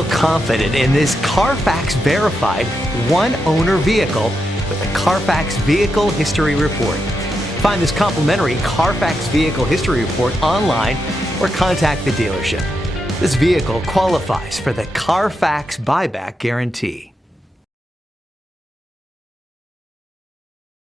Feel confident in this Carfax verified one-owner vehicle with a Carfax Vehicle History Report. Find this complimentary Carfax Vehicle History Report online or contact the dealership. This vehicle qualifies for the Carfax Buyback Guarantee.